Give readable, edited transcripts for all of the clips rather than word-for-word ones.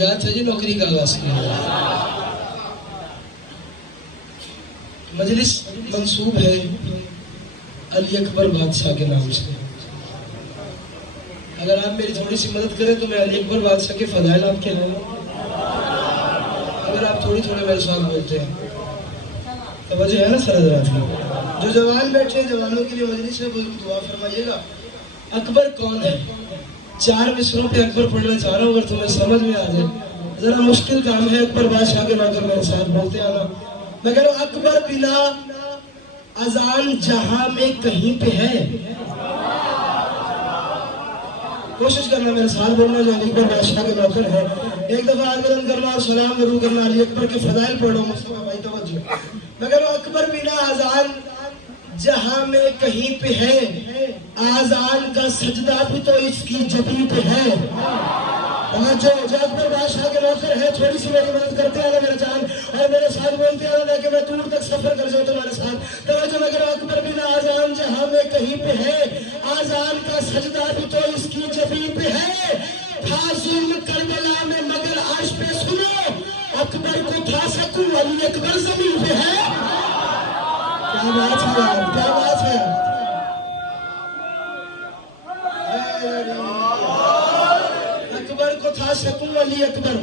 याद है जी नौकरी का आगाज किया। मजलिस मंसूब है अली अकबर बादशाह के नाम से। अगर आप मेरी थोड़ी सी मदद करें तो मैं अली अकबर बादशाह के फजाइल आपके हैं। अगर आप थोड़ी थोड़े मेरे साथ बोलते हैं तो वजह है ना सरदराज की। जो जवान बैठे जवानों के लिए मजलिस है, दुआ फरमाइएगा। अकबर कौन है? 4 मिसरों पे अकबर पढ़ना चाह रहा हूँ, अगर तुम्हें समझ में आ जाए। जरा मुश्किल काम है, अकबर बादशाह के नौकर मेरे साथ बोलते आना। मैं कह रहा हूँ अकबर बिना अजान जहां में कहीं पे है। कोशिश करना मेरे साथ बोलना जो अकबर बादशाह के नौकर है। एक दफा आगमन करना और सलाम जरूर करना। अली अकबर के फजाइल पढ़ो मुस्तफा भाई, तवज्जो। मैं कह रहा हूँ अकबर बिना अजान जहां में कहीं पे है, आजान का सजदा भी तो इसकी जबी पे है। और जो अकबर बादशाह के नौकर है, थोड़ी सी मेरी मदद करते हैं ना मेरे जान, और मेरे साथ बोलते हैं ना कि मैं दूर तक सफर कर जाऊं तुम्हारे साथ। तो जो मैं कह रहा हूं अकबर बिना आजान जहां में कहीं पे है, आजान का सजदा भी तो इसकी जबी पे है। था जुल्म करबला में मगर आश पे सुनो, अकबर को था सकूं अली अकबर जमीन पे है। क्या बात है यार, क्या बात है। अकबर को था सकूं अली अकबर,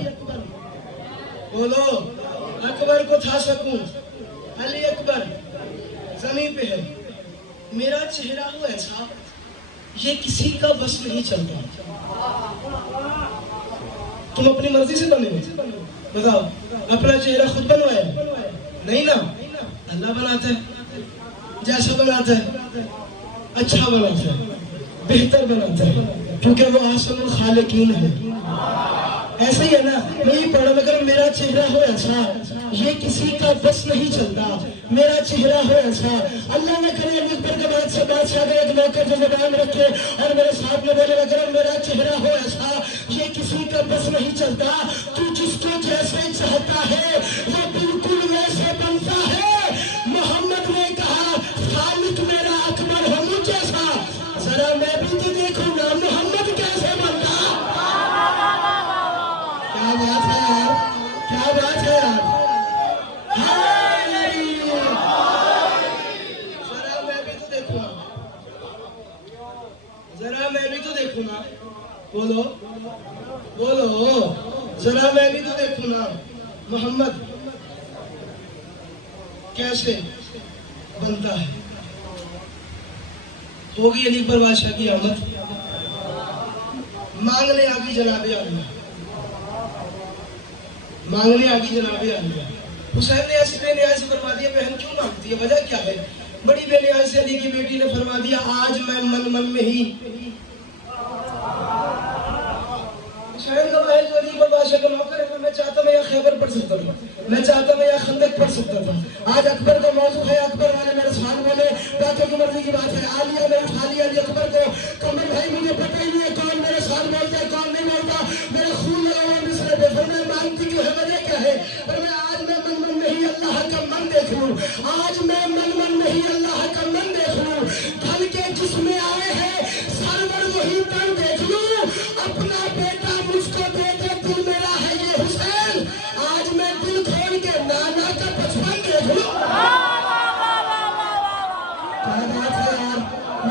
बोलो अकबर को था सकूं अली अकबर जमीन पे है। मेरा चेहरा हो ऐसा ये किसी का बस नहीं चलता। तुम अपनी मर्जी से बने हो, बताओ अपना चेहरा खुद बनवाया? नहीं ना, अल्लाह बनाता है। जैसा बनाता है अच्छा बनाता है, बेहतर बनाता है, क्योंकि वो आसमुल खालिकीन है। ऐसा ही है ना, नहीं पढ़ा मगर मेरा चेहरा हो ऐसा ये किसी का बस नहीं चलता। मेरा चेहरा हो ऐसा, अल्लाह ने करे अली अकबर के बाद से बादशाह का एक नौकर जो जबान रखे और मेरे साथ में बोले अगर मेरा चेहरा हो ऐसा ये किसी का बस नहीं चलता। तू जिसको जैसे चाहता है वो बिल्कुल वैसे बनता है। मोहम्मद ने कहा खालिक मेरा अकबर हो मुझ जैसा, जरा मैं भी तो देखूं ना मोहम्मद कैसे बनता। क्या बात है यार, क्या बात है यार। जरा मैं भी तो देखूं ना, जरा मैं भी तो देखूं ना, बोलो बोलो जरा मैं भी तो देखूं ना मोहम्मद कैसे बनता है। होगी अली अकबर बादशाह की आमद, मांगने आ गई जनाबे आलिया, मांगने आ गई जनाबे आलिया। हुसैन ने ऐसी बेनियाज से फरमा दिया, बहन क्यों मांगती है, वजह क्या है? बड़ी बेनियाज से अली की बेटी ने फरमा दिया, आज मैं मन मन में ही हुसैन का भाई जो अली अकबर बादशाह का नौकर है, मैं चाहता मैं यहाँ खैबर पढ़ सकता था, मैं चाहता मैं यहाँ खंदक पढ़ सकता था। आज अकबर का मौजू है, अकबर वाले मेरे साथ बोले बातों की मर्जी की बात है। आलिया ने उठा लिया अली अकबर को, कमर भाई मुझे पता ही नहीं है कौन मेरे साथ बोलता है कौन नहीं बोलता, मेरा खून लगा हुआ मिसरे पे, फिर मैं मांगती क्यों है, वजह क्या है? पर मैं आज मैं मन मन में ही अल्लाह का मन देख लूं, आज मैं मन मन में ही अल्लाह का मन देख लूं। धन के जिसमें आए हैं सरवर वही तन देख लूं, अपना बेटा मुझको दे दे दिल मेरा है ये हुसैन, आज मैं दिल खोल के नाना का बचपन देख लूं। क्या बात है यार,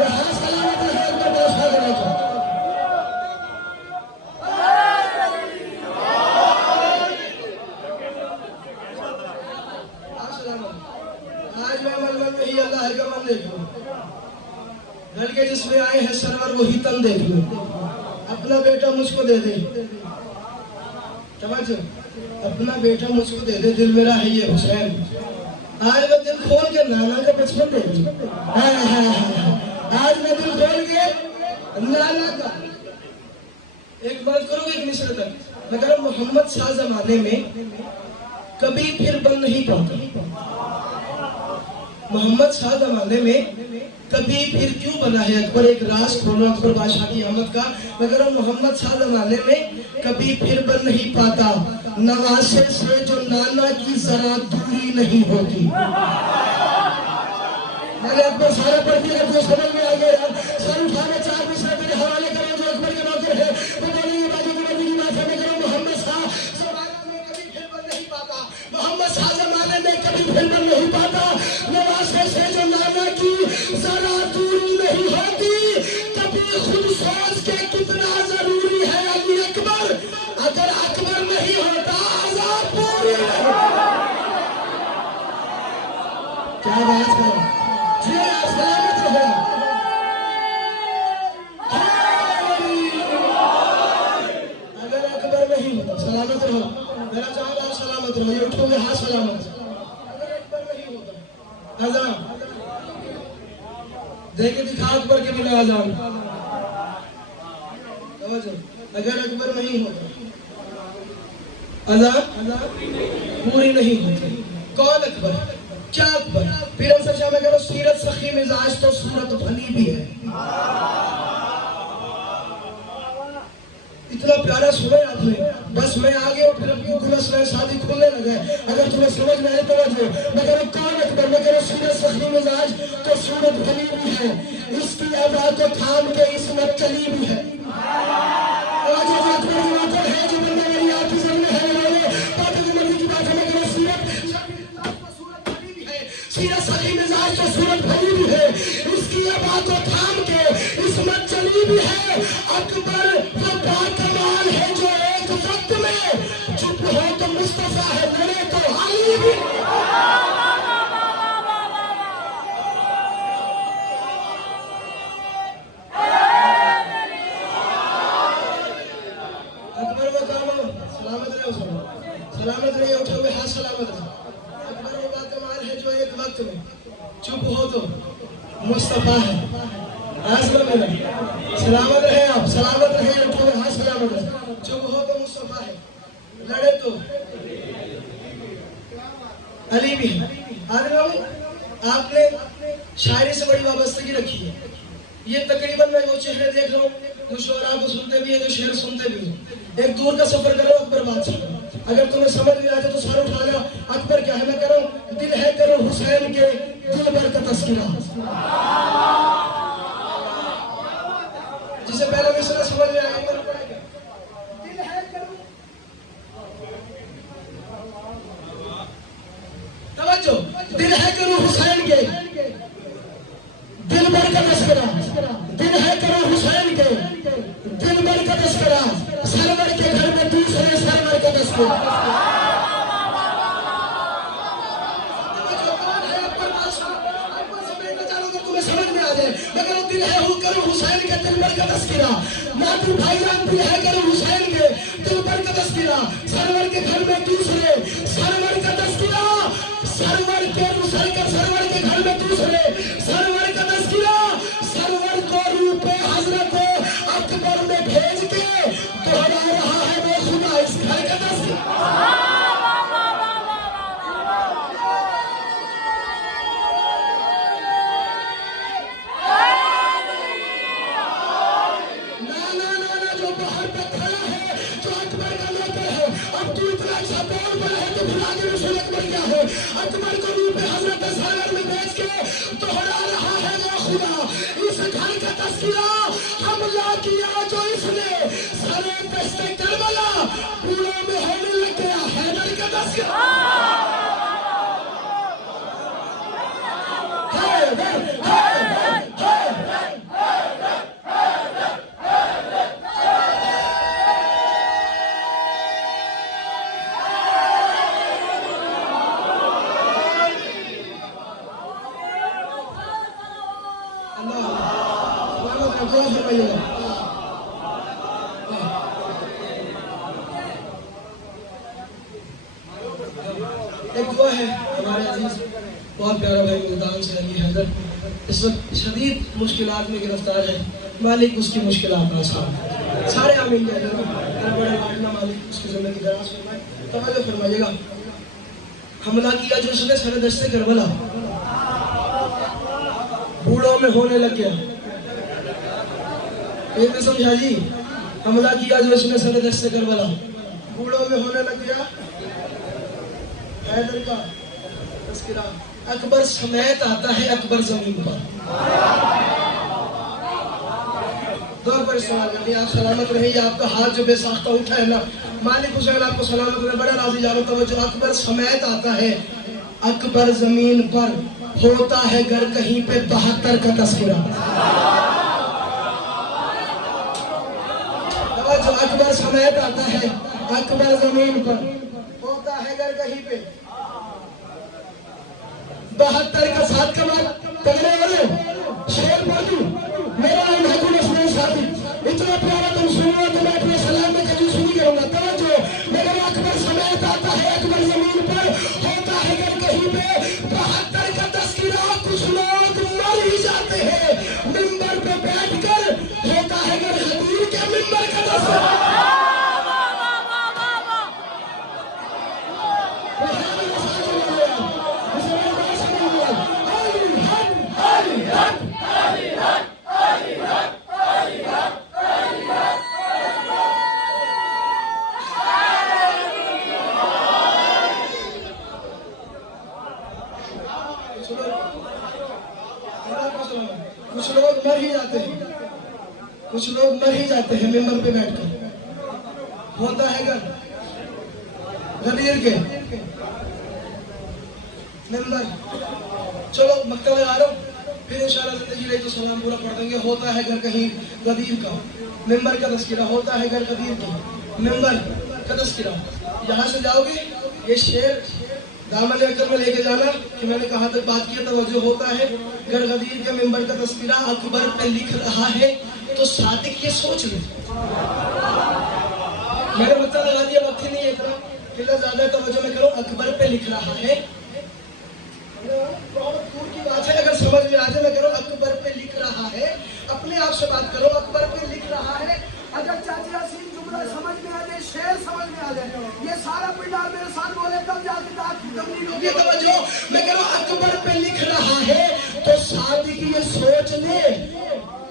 यहाँ सलामत है अकबर बादशाह के नौकर। आज मैं मन मन में ही अल्लाह का मन देख लूं, घर के जिसमें आए हैं सरवर वही तन देख लूं, अपना बेटा मुझको दे दे, समझ अपना बेटा मुझको दे दे दिल मेरा है ये हुसैन, आज मैं दिल खोल के नाना का बचपन देख लूं। आज मैं दिल खोल के नाना का। एक बात करोगे एक मिसर तक, मैं कह रहा मोहम्मद शाह जमाने में कभी फिर बन नहीं पाता। मोहम्मद शाह जमाने में कभी फिर क्यों बना है? अकबर एक राज खोलो अकबर बादशाह की आमद का। मगर मोहम्मद शाह जमाने में कभी फिर बन नहीं पाता, नवासे से जो नाना की जरा दूरी नहीं होती। मैंने अकबर सारा पढ़ दिया तो समझ में आ गया यार। सर उठाने 4 मिसरे मेरे हवाले करो जो अकबर के नौकर है, वो बोलेंगे बाजू की बात है। मैं कह रहा हूं मोहम्मद शाह जरा दूरी नहीं होती, कभी खुद सोच के कितना जरूरी है अली अकबर। अगर अकबर नहीं होता आजाद पूरी नहीं। क्या बात है जी, आप सलामत रहो। अगर अकबर नहीं होता, सलामत रहो, मेरा जवाब आप सलामत रहो, ये उठोगे हाँ सलामत। अगर अकबर नहीं होता, आजान देखे दिखा अकबर के बिना आजान। अगर अकबर नहीं होता आजान पूरी नहीं होती। कौन अकबर, क्या अकबर? फिर शाह में करो सीरत सखी मिजाज तो सूरत भली भी है। इतना प्यारा सुना आपने, बस मैं आगे और फिर अपनी गुलस में शादी खुलने लगे। अगर तुम्हें समझ में आए तो मगर कौन अकबर, मगर सूरत सखी मिजाज तो सूरत भली भी है, इसकी अदा को थाम के इसमत चली भी है। सीरत सखी मिजाज तो सूरत भली भी है, इसकी अदा को थाम के इसमत चली भी है। अकबर वो बाकमाल है जो एक वक्त में चुप हो तो मुस्तफा है, लड़े तो अली भी। अकबर वो काम सलामत रहे, सलामत रहे, उठे हुए हाथ सलामत रहे। अकबर वो बाकमाल है जो एक वक्त में चुप हो तो मुस्तफा है। सलामत रहे आप, सलामत रहे, उठो हुए हाथ सलामत रहे। चुप हो तो मुस्तफा है, लड़े तो अली भी है। आपने शायरी से बड़ी वाबस्तगी रखी है। ये तकरीबन मैं वो चेहरे देख रहा हूँ जो शोरा को सुनते भी है, जो शेर सुनते भी है। एक दूर का सफर करो अकबर बादशाह, अगर तुम्हें समझ नहीं आता तो सारा उठाना। अकबर क्या है, मैं करो दिल है करो हुसैन के दिल भर का तस्करा। जिसे पहले मिसरा समझ में आएगा दिल है करो, तवज्जो, दिल है करो हुसैन के दिल भर का तस्करा, दिल है करो हुसैन के दिल भर का तस्करा, सरवर के घर में दूसरे सरवर का तस्करा। समझ में आ जाए, मगर दिल है वो करो हुसैन के दिल भर का तस्करा। मातृ भाईजान दिल है करो हुसैन के दिल भर का तस्करा, सरवर के घर में दूसरे सरवर का तस्करा, सरवर के सरवर के घर में दूसरे सरवर का तस्करा। सरवर को रूपे हजरत अकबर में भेज के दोहरा रहा है वो खुदा इस घर का तस्करा। अकबर को रूप हजरत सरवर में बेच के दोहरा रहा है वो खुदा इस घर का तस्करा। हमला किया जो इसने सरे दस्ते करबला, पूरों में होने लग गया हैदर का तस्करा। एक दुआ है हमारे अजीज बहुत प्यारा भाई मुल्तान से अली हैदर, इस वक्त शदीद मुश्किलात में गिरफ्तार है। मालिक उसकी मुश्किलात आसान, सारे आमीन बड़ा मालिक उसकी जिंदगी दराज फरमाए। तवज्जो फरमाइएगा, हमला किया जो उसने सर दस्ते करबला, बूढ़ों में होने लग गया। एक समझा जी, हमला किया जो उसने सर दस्ते करबला, बूढ़ों में होने लग गया हैदर का तस्करा। अकबर समेत आता है अकबर जमीन पर। दो पर सवाल कर दिया, आप सलामत रहिए। आपका हाथ जो बेसाख्ता उठा है ना, मालिक हुसैन आपको सलामत रहे, बड़ा राजी जानो। तवज्जो, अकबर समेत आता है अकबर जमीन पर। होता है घर कहीं पे 72 का तस्करा। जो अकबर समेत आता है, अकबर जमीन पर, होता है घर कहीं पे 72 का 7 का बाद पहले वाले शेर बोलू मेरा नाम हकुम उस्मान साहब। इतना प्यारा तुम सुनो तो मैं अपने सलाम में कभी सुनी करूंगा। तवज्जो, मेरा अकबर समेत आता है, अकबर जमीन पर, होता है घर कहीं पे 72 का तस्करा। कुछ लोग मर ही जाते हैं मिंबर पे बैठकर, होता है घर खदीर के मिंबर का तस्करा। कुछ लोग मर ही जाते हैं, कुछ लोग मर ही जाते हैं मिंबर पे बैठकर, होता है घर गदीर के मिंबर। चलो मक्का लगा रहा हूँ, फिर इंशाल्लाह जिंदगी रही तो सलाम पूरा पढ़ देंगे। होता है घर कहीं गदीर का मिंबर का तस्करा, होता है घर गदीर की मिंबर का तस्करा। यहाँ से जाओगे ये शेर दामन अकल में लेके जाना कि मैंने कहाँ तक बात की। तवज्जो, होता है घर गदीर के मिंबर का तस्करा, अकबर पे लिख रहा है तो सादिक ये सोच ले। मैंने मक्का लगा दिया, वक्त ही नहीं है इतना ज्यादा। तवज्जो में करो, अकबर पे लिख रहा है, बहुत दूर की बात है, अगर समझ में आ जाए मैं करो अकबर पे लिख रहा है। अपने आप से बात करो, अकबर पे लिख रहा है। अगर चाची यासीन जुमला समझ में आ जाए, शेर समझ में आ जाए, ये सारा पिंडाल मेरे साथ बोले तब जाके बात कंप्लीट होगी। तवज्जो, मैं करो अकबर पे लिख रहा है तो सादिक ये सोच ले,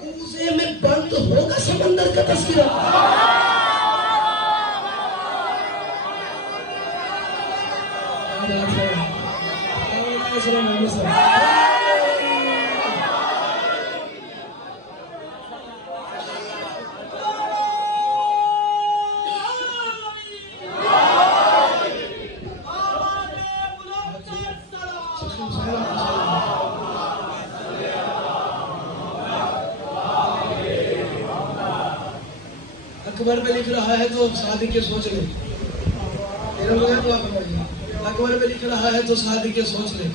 ऊज़े में बंद होगा समंदर का तस्करा। अकबर पे लिख रहा है तो सादिक के सोच ले, अकबर पे लिख रहा है तो सादिक के सोच ले,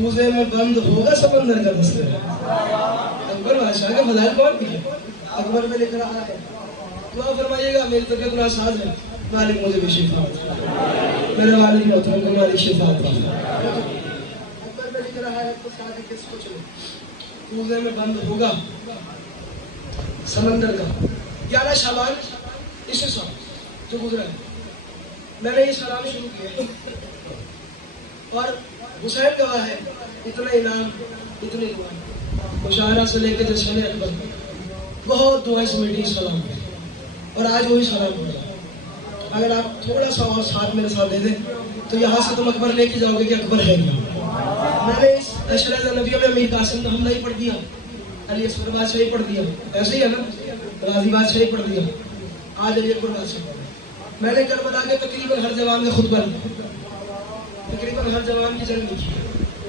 ऊज़े में बंद होगा समंदर का तस्करा। अकबर बादशाह का फज़ाइल कौन लिखे? अकबर पे लिख रहा है। दुआ फरमाइएगा, मेरी तबीयत नासाज है, मालिक मुझे भी शिफा, मेरे वालिद मोहतरम को मालिक शिफा। अकबर पे लिख रहा है तो सादिक के सोच ले, ऊज़े में बंद होगा समंदर का। 11 शाबान इसी साल जो गुजरा है, मैंने ये सलाम शुरू किया और हुसैन गवाह है, इतना इनाम इतनी दुआ, मुशाहरा से लेकर जश्न अकबर बहुत दुआएं समेटी सलाम पे, और आज वही सलाम हो रहा। अगर आप थोड़ा सा और साथ मेरे साथ दे दें तो यहाँ से तुम अकबर लेके जाओगे कि अकबर है क्या। मैंने इस अशरा नबियों में मीर कासिम का हमला ही पढ़ दिया, अली असगर बादशाह ही पढ़ दिया, ऐसे ही है ना, गाजी बादशाह ही पढ़ दिया, आज अली अकबर बादशाह। मैंने करबला के तकरीबन हर जवान का खुतबा लिखा, तकरीबन हर जवान की जंग लिखी,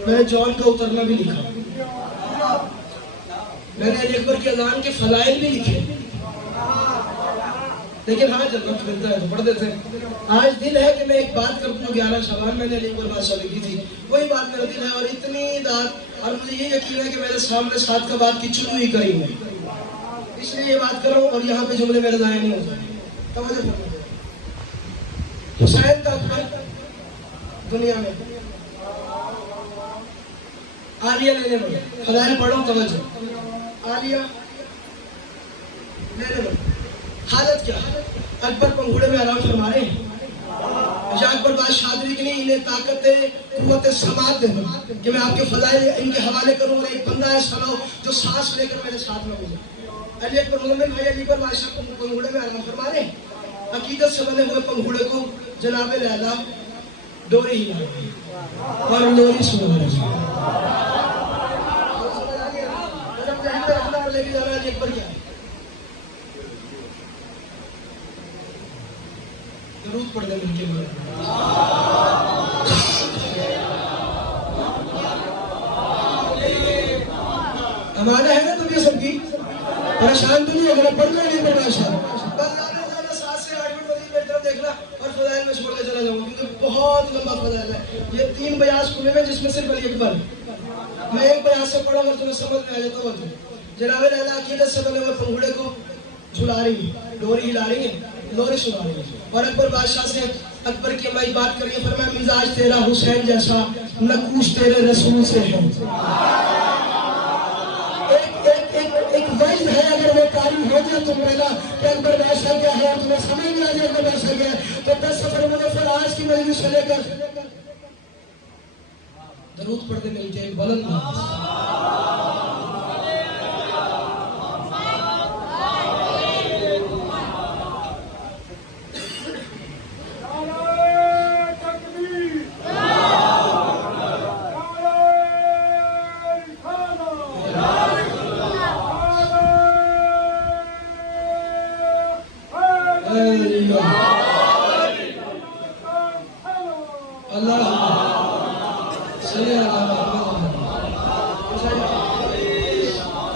मैंने जॉन का उतरना भी लिखा, मैंने अली अकबर की अजान के फलाइल भी लिखे। लेकिन हाँ, जब वक्त मिलता है तो पढ़ देते हैं। आज दिल है कि मैं एक बात कर दूं, 11 शाबान मैंने अली अकबर बादशाह लिखी थी, वही बात मेरा दिल है, और इतनी दाद, और मुझे ये यकीन है कि मेरे सामने साथ का बात की चुनू ही करी है, इसलिए ये बात करो और यहाँ पे जुमले मेरे ज़ाया नहीं हो जाए। हुसैन का अकबर दुनिया में आलिया लेने वाले, फज़ाइल पढ़ो, तवज्जो, आलिया लेने वाले। हालत क्या है? अकबर पंघूड़े में आराम फरमा रहे हैं, या अकबर बादशाह की नहीं, इन्हें ताकत कुव्वत समात दे कि मैं आपके फज़ाइल इनके हवाले करूँ, और एक बंदा ऐसा हो जो सांस लेकर मेरे साथ में गुजरे। अली अकबर मोमिन भाई अली पर बादशाह पंघूड़े में आराम फरमा रहे हैं, अकीदत से बने हुए पंघूड़े को जनाब लैला डोरी ही और लोरी सुना रहे लेके जाना अली अकबर क्या है। दरूद पढ़ दे मिलके अमाना है ना तबीयत सबकी, परेशान तो नहीं हो, पढ़ लो नहीं पढ़ना शायद 7 से 8 मिनट मेरी तरफ देखना और फजाइल में छोड़ के चला जाऊंगा, क्योंकि बहुत लंबा फजाइल है। ये 3 बयास खुले में जिसमें सिर्फ अली अकबर, मैं एक बयास से पढ़ा अगर तुम्हें समझ में आ जाता हो तो। जनाब लैला अकीदत से बने हुए पंगुड़े को झुला रही है, डोरी हिला रही है, लोरी सुना रही है, और अकबर बादशाह से अकबर की अम्मा बात करिए, फरमाया मिजाज तेरा हुसैन जैसा, नकूश तेरे रसूल से है। एक वजह है, अगर वो कारी हो जाए तो मेरा कि अकबर बादशाह क्या है, तुम्हें समझ में आ जाए अकबर बादशाह क्या है, तो 10 सफर मुजफ्फर आज की मजलिस से लेकर दरूद पढ़ते मिलते हैं बुलंद।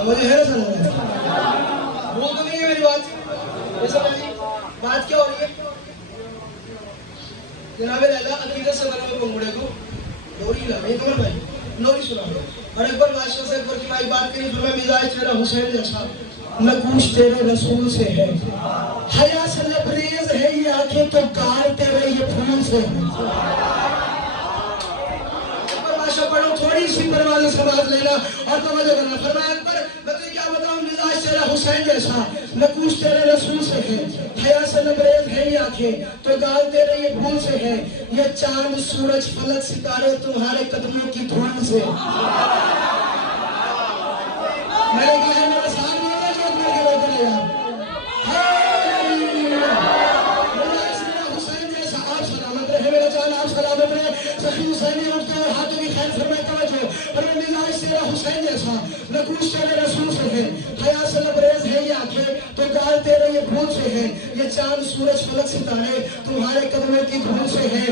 मुझे है समझ में भूल तो नहीं है मेरी बात, ये समझिए बात क्या हो रही है। जनाब लैला अकीदत से बने हुए पंगुड़े को लोरी ला रही, कमर भाई लोरी सुना रहे, और अकबर बादशाह से अकबर की माई बात करी, फरमाया मिजाज तेरा हुसैन जैसा, नकूश तेरे रसूल से है, हया से लबरेज है ये आंखें तो गाल तेरे ये फूल से है। पढ़ो थोड़ी सी परवाज़ समाज लेना और तवज्जो करना। फरमाया अकबर मैं तुझे क्या बताऊं, मिजाज तेरा हुसैन जैसा, नकूश तेरे रसूल से है, हया से लबरेज है ये आंखें तो गाल तेरे ये फूल से है, ये चांद सूरज फलक सितारे तुम्हारे कदमों की धूल से। मैंने कहा है मेरा साथ नहीं होगा जो अकबर के रोक रहे यार, हुसैन जैसा, आप सलामत रहे मेरा जान, आप सलामत रहे। सखी हुसैन उठते और हाथों की खैर फरमाए तवज्जो, और मिजाज तेरा हुसैन जैसा, नकूश तेरे रसूल से है, हया से लबरेज है ये आंखें तो गाल तेरे ये फूल से है, ये चांद सूरज फलक सितारे तुम्हारे कदमों की धूल से है।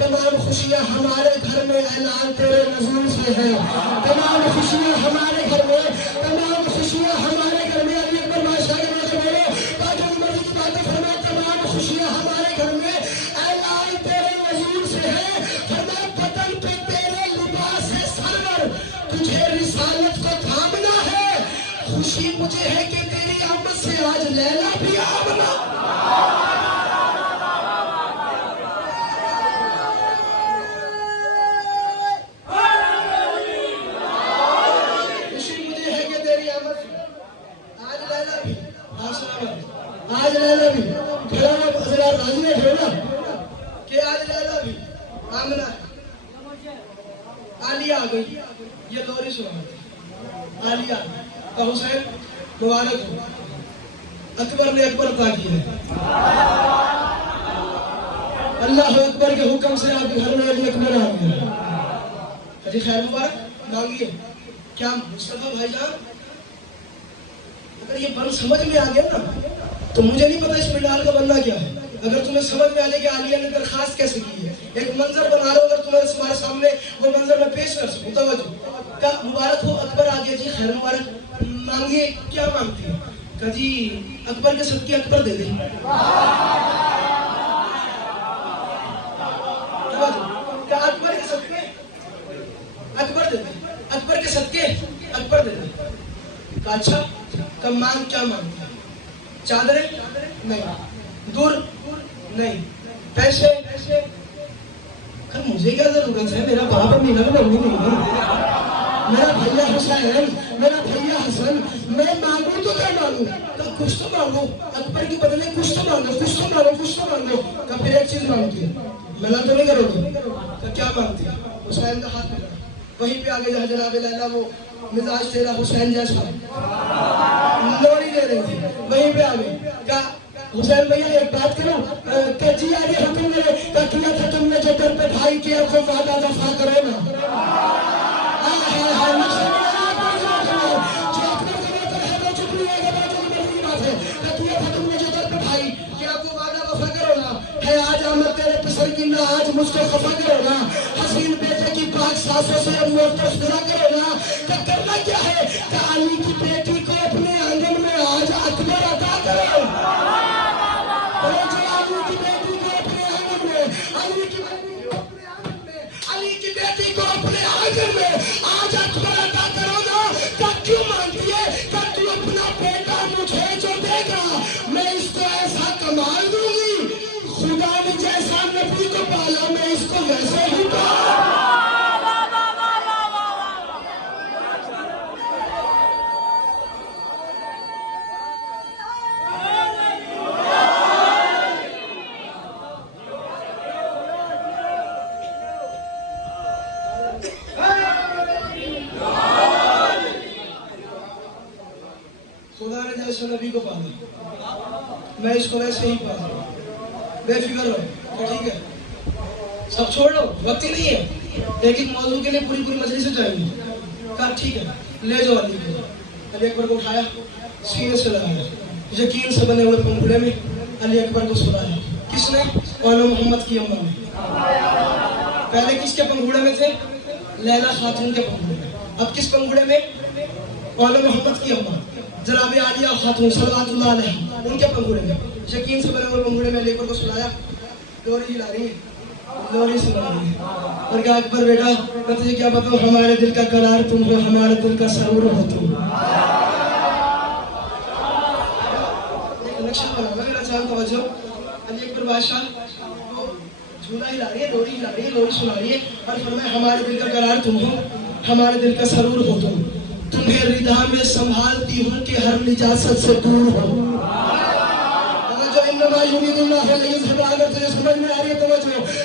तमाम खुशियां हमारे घर में ऐलान तेरे नज़ूल से है, तमाम खुशियां हमारे घर में, तमाम खुशियां हमारे घर में। अली अकबर बादशाह के रोज़े बोलो ताकि उम्र की बातें फरमाए, तमाम खुशियां हमारे घर में ऐलान तेरे नज़ूल से है। फरमाए बदन पे तेरे लिबास है सरवर, तुझे रिसालत को थामना है, खुशी मुझे है कि तेरी आमद से आज लैला भी आमना। आज लैला भी खड़ा हुआ राजी है ठेला कि आज लैला भी आमना आलिया आ गई, ये लोरी सुना आलिया का हुसैन मुबारक हो, अकबर ने अकबर अता की है। अल्लाह अकबर के हुक्म से आपके घर में अली अकबर आ गए। अजी खैर मुबारक मांगिए। क्या मुस्तफा भाईजान अगर ये बंद समझ में आ गया ना तो मुझे नहीं पता इस मिनाल का बनना क्या है। अगर तुम्हें समझ में आ जाए कि आलिया ने दरखास्त कैसे की है, एक मंजर बना लो, अगर तुम्हारे सामने वो मंजर मैं पेश कर सकूं। तवज्जो का मुबारक हो अकबर आ गया जी, खैर मुबारक मांगिए। क्या मांगती है? कहा जी अकबर के सदके अकबर दे दे। अकबर के सदके अकबर दे दे, अकबर के सदके अकबर दे दे। अच्छा कब मांग क्या मांगती है? चादरें नहीं, दूर नहीं, पैसे मुझे क्या जरूरत है, मेरा बाप अमीना में नहीं है, मेरा भैया हुसैन, मेरा भैया हसन, मैं मांगू तो क्या मांगू? तो कुछ तो मांगो, अकबर के बदले कुछ तो मांगो, कुछ तो मांगो, कुछ तो मांगो। तो फिर एक चीज मांगती है, मिला तो नहीं करोगे? तो क्या मांगती है? हुसैन का हाथ पकड़ा, वहीं पे आगे जनाब लैला वो मिजाज तेरा हुसैन जैसा लोरी दे रही थी, वहीं पे आ गई। क्या हुसैन भैया एक बात करो, क्या जी आगे हुक्म मेरे क्या किया था तुमने जो दर पे भाई किया को वादा दफा करो ना। आज आमद तेरे पिसर की ना, आज मुझको खफा करो ना, हसीन बेटे की पाक सांसों से अब मोहब्बत करो ना। करना क्या है? अली हाजिर में आज अकबर अदा करो ना, क्या क्यों मांगती है कि तू अपना बेटा मुझे जो देगा मैं इसको ऐसा कमाल दूंगी, खुदा ने जैसा नबी को पाला मैं इसको वैसे ही पाला। खुदा ने जैसे नबी को पाला मैं इसको वैसे ही पाला, बेफिक्र रहो। तो ठीक है, सब छोड़ लो, वक्त ही नहीं है। एक एक मौजू के लिए पूरी पूरी मजलिस से जाएंगे। कहा ठीक है, ले जाओ अली को। अली अकबर को उठाया, सीने से लगाया, यकीन से बने हुए पंखुड़े में अली अकबर को सुलाया। किसने? मौला मोहम्मद की अम्मा ने। पहले किसके पंखुड़े में थे? लैला खातून के पंखुड़े में। अब किस पंखुड़े में? मौला मोहम्मद की अम्मा जनाब आलिया खातून सल्लल्लाहु अलैहि उनके पंखुड़े में, यकीन से बने हुए पंखुड़े में अली अकबर को सुलाया। लोरी हिला रही है, लोरी सुना रही है और क्या अकबर बेटा मैं तुझे क्या बताऊं, हमारे दिल का करार तुम हो, हमारे दिल का सरूर हो तुम। एक नक्शा बनाना मेरा चांद तवज्जो। अली अकबर बादशाह को झूला हिला रही है, लोरी हिला रही है, लोरी सुना रही है और फरमाया हमारे दिल का करार तुम हो, हमारे दिल का सरूर हो तुम, तुम्हें रिदा में संभालती हूँ कि हर निजासत से दूर हो। जो इन्नमा युरीदुल्लाह अगर तुझे समझ में आ रही है तो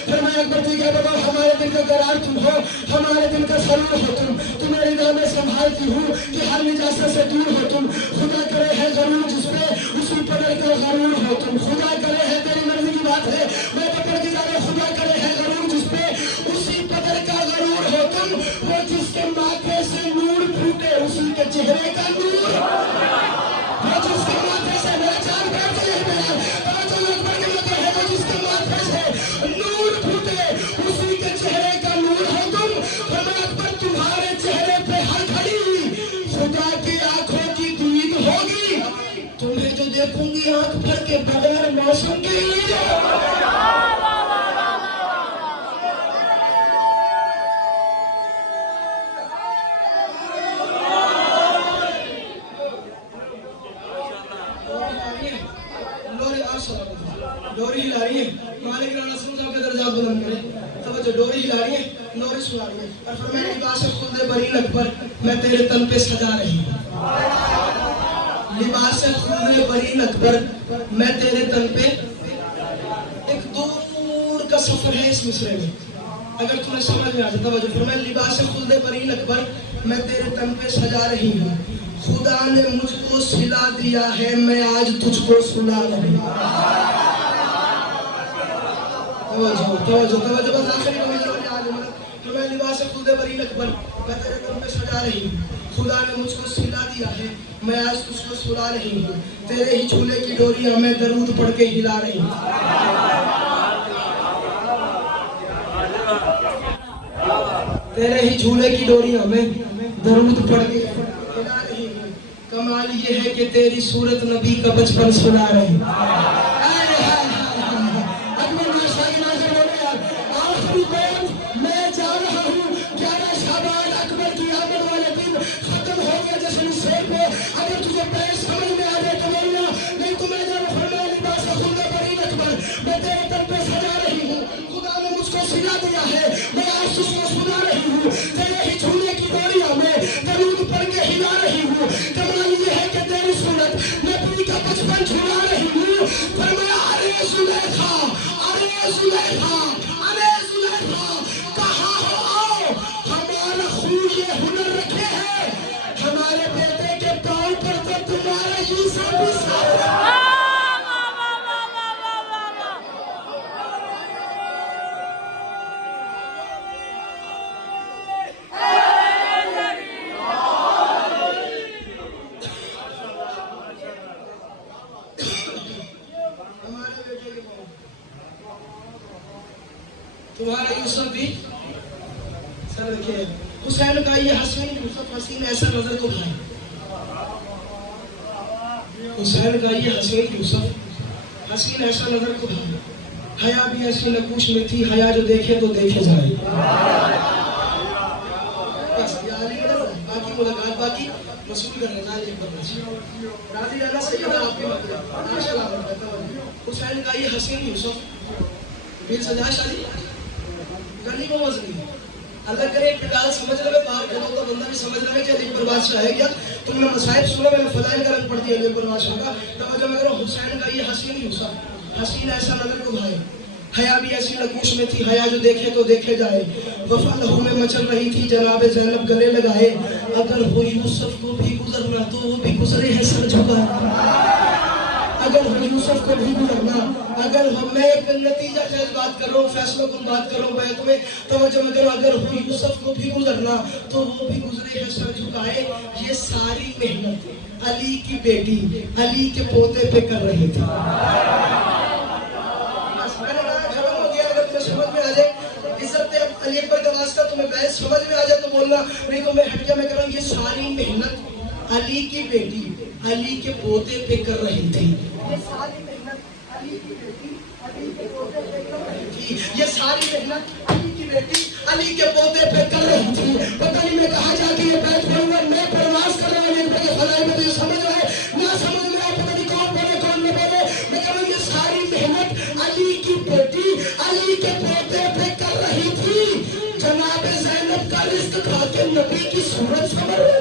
फरमाया अकबर तुझे क्या बताओ, हमारे दिल का करार तुम हो, हमारे दिल का सरूर हो तुम, तुम्हें रिदा में संभालती हूँ कि हर निजासत से दूर हो तुम। खुदा करे है गरूर जिसपे उसी पदर का गरूर हो तुम। खुदा करे है, तेरी मर्जी की बात है, मैं पकड़ के जा रहा। खुदा करे है गरूर जिसपे उसी पदर का गरूर हो तुम, वो जिसके माथे से नूर फूटे उसी के चेहरे का नूर, वो जिसके माथे से मेरा चार पैर चले जिसके माथे से नूर फूटे उसी के चेहरे का नूर हो तुम। अकबर तुम्हारे चेहरे पे हर घड़ी खुदा की आंखों की दीद होगी, तुम्हें जो देखूंगी आंख भर के बगैर मौसम के लिए। डोरी हिला रही है, मालिक राणा सिंह साहब के दर्जात बुलंद करे। तवज्जो, डोरी हिला रही है, डोरी सुना रही है और फरमाया लिबास खुल्द बरीन अकबर मैं तेरे तन पे सजा रही हूँ। लिबास खुल्द बरीन अकबर मैं तेरे तन पे, एक दूर का सफर है इस मिसरे में, अगर तुम्हें समझ में आ जाता। तवज्जो, फरमाया लिबास खुल्द बरीन अकबर मैं तेरे तन पे सजा रही हूँ, खुदा ने मुझको सिला दिया है मैं आज तुझको सुला रही हूँ। तवज्जो बस आखिरी में तो मैं लिबास खुद बरीन अकबर मैं तेरे तन पे सजा रही हूँ, खुदा ने मुझको सिला दिया है मैं आज तुझको सुला रही हूँ, तेरे ही झूले की डोरियां मैं दरूद पढ़ के हिला रही हूँ। तेरे ही झूले की डोरियां मैं दरूद पढ़ के हिला रही हूँ, कमाल ये है कि तेरी सूरत नबी का बचपन सुना रही हूँ। मैं जा रहा हूँ 11 शाबान अकबर की आमद वाले दिन खत्म हो गया जश्न शेर पे। अगर तुझे पहले समझ में आ जाए तो बोलना, नहीं तो मैं जा रहा फरमाया लिबास खुल्द बरीन अकबर मैं तेरे तन पे सजा रही हूँ, खुदा ने मुझको सिला दिया है मैं आज तुझको सुना रही हूँ, तेरे ही झूले की डोरियां मैं दरूद पढ़ के हिला रही हूँ, कमाल ये है कि तेरी सूरत नबी का बचपन छुड़ा रही हूँ। फरमाया अरे जुलेखा, अरे जुलेखा, अरे जुलेखा कहाँ हो, आओ हमारा खून ये हुनर रखे है, हमारे बेटे के पाँव पर तो तुम्हारा यूसुफ भी साथ। तुम्हारा यूसुफ भी सर रखे। हुसैन का ये हसीन यूसुफ हसीन ऐसा नजर को भाई, हुसैन का ये हसीन यूसुफ हसीन ऐसा नजर को भाई, हया भी ऐसी नकूश में थी हया जो देखे तो देखे जाए। बाकी वसूल कर लेना एक बार राजी रहना सही है आपके मतलब हुसैन का ये हसीन यूसुफ फिर सजा शादी करनी को मजनी अल्लाह करे फिलहाल समझ लगे बाहर खड़ा तो बंदा भी समझ लगे कि अली पर बादशाह है क्या तुमने मसाइब सुना मैंने फलाइल का रंग पढ़ दिया अली पर बादशाह का तब जब मैं हुसैन का ये हसीन यूसुफ हसीन ऐसा नजर को भाई हया भी ऐसी नगूश में थी हया जो देखे तो देखे जाए वफा लहू में मचल रही थी जनाब ज़ैनब गले लगाए अगर हो यूसुफ को भी गुजरना तो वो भी गुजरे है सर झुकाए अगर हो यूसुफ को भी गुजरना अगर मैं एक नतीजा खेल बात कर रहा हूँ फैसलों को बात कर रहा हूँ बैत में तो जब अगर हो यूसुफ को भी गुजरना तो वो भी गुजरे है सर झुकाए ये सारी मेहनत अली की बेटी अली के पोते पे कर रही थी समझ में आ जाए इज्जत अली अकबर का वास्ता तुम्हें बहस समझ में आ जाए तो बोलना नहीं तो मैं हट जा मैं कर रहा हूँ ये सारी मेहनत अली की बेटी अली के पोते पे कर रही थी ये सारी मेहनत अली की बेटी अली के पोते पे कर रही थी ये सारी मेहनत अली की बेटी अली के पोते पे कर रही थी पता नहीं मैं कहाँ जाके ये बैठ पड़ूंगा मैं प्रवास कर रहा हूँ फलाई में तो समझ रहा है ना समझ में पता नहीं कौन बोले कौन न बोले मैं कह रहा हूँ ये सारी मेहनत अली की बेटी अली के पोते पे कर रही थी जनाब ज़ैनब का रिज़्क़ खा के नबी की सूरत समझ